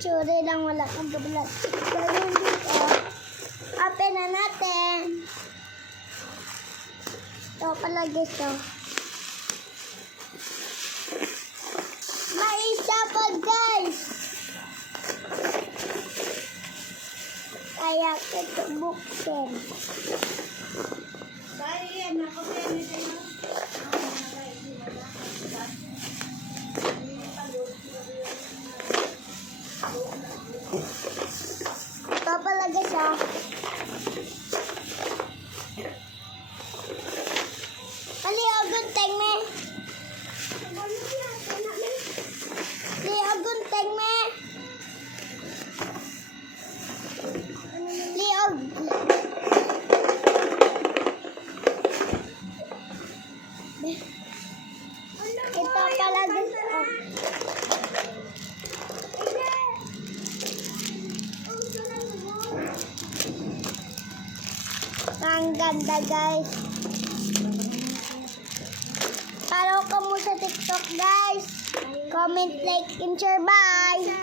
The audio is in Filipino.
Tsuri lang, wala kang babalat. Gawin dito. Open na natin. Ito palagi ito. May isa pa, guys. Kaya ito buksin. Ito palagi siya. Gunting me. Gunting me. Ito pala gusto. Ang ganda, guys. Follow ko mo sa TikTok, guys. Comment, like, and share. Bye!